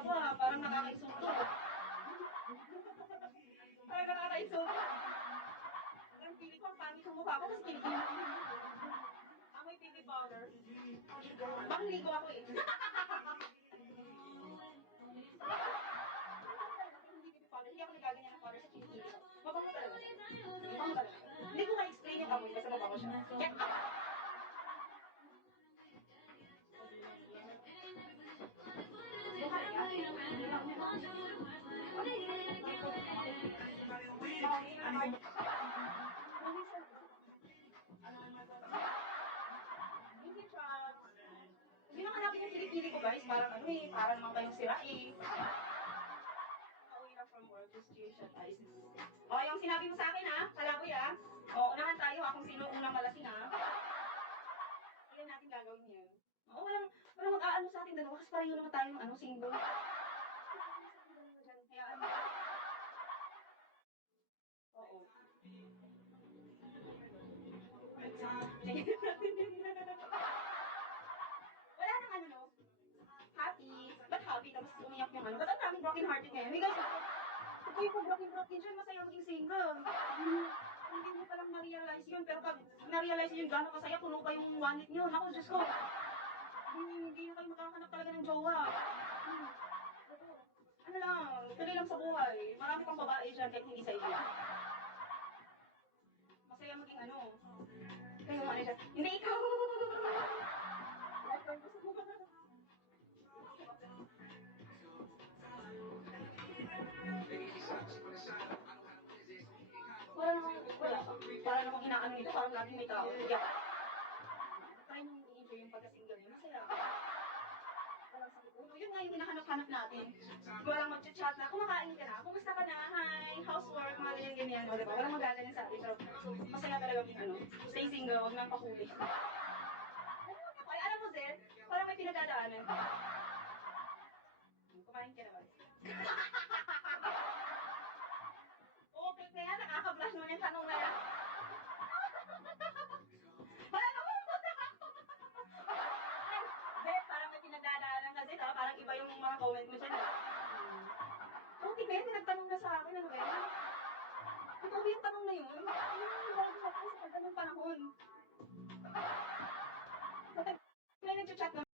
ako parang nakaka-insulto. Parang nakaka-insulto. Ang pili ko, ang pangit yung mukha ko kasi kinikilig. Amoy baby powder. Bang ligo ako eh. Hindi ako nagaganyan ng powder sa kinikili ko. Mabango talaga. Mabango talaga. Hindi ko ma-explain yung amoy, basta mabango siya. Kaya, hindi siya. Hindi naman hanapin yung kilikili ko guys, parang ano eh, parang naman kayong sira eh. Pauwi na from work, just tuition, ISIS. O, yung sinabi mo sa akin ha, kalaboy ha. O, unahan tayo ha, kung sino unang malasing ha. Ilan natin gagawin yun. Oo, walang mag-aano sa atin dalawa kasi pareho naman tayo ng ano, single. Kaya ano. Oo. Wala nang ano no. Happy. Ba't happy? Tapos umiyak yung ano. Ba't ang daming broken hearted ngayon? Hey guys, kung kayo pa broken dyan, masaya maging single. Hindi mo palang na-realize yun. Pero pag na-realize yun, gano'ng kasaya, puno pa yung wallet nyo. Naku, Diyos ko. Hindi na kayo makakahanap talaga ng jowa. Ano lang, tuloy lang sa buhay. Marami pang babae dyan kahit hindi sa iyo. Masaya maging ano. Kayo ano siya. Hindi ikaw! Parang namang inaano nito, parang laging may tao. Yeah. Try mong i-enjoy yung pagka-single niya. Masaya. Walang sakit ulo. Yun nga yung hinahanap-hanap natin. Walang mag-chat na, kumakain ka na, kumusta ka na, hi, housework, mga ganyan-ganyan. O, diba? Walang magaganyan sa atin. Pero masaya talaga ano, stay single, huwag nang pakuli. Ay, alam mo, Zed, parang may pinagdadaanan. Kumain ka na ba? Okay, kaya nakaka-flash naman yung tanong na yan. Wala naman po na ako. Zed, parang may pinagdadaanan ka, Zed, ha? Parang iba yung mga comment mo dyan, ha? Okay, kaya pinagtanong na sa akin, ano ba yan? Totoo yung tanong na yun? Bago ako sa pagtanong panahon. May nag-chat na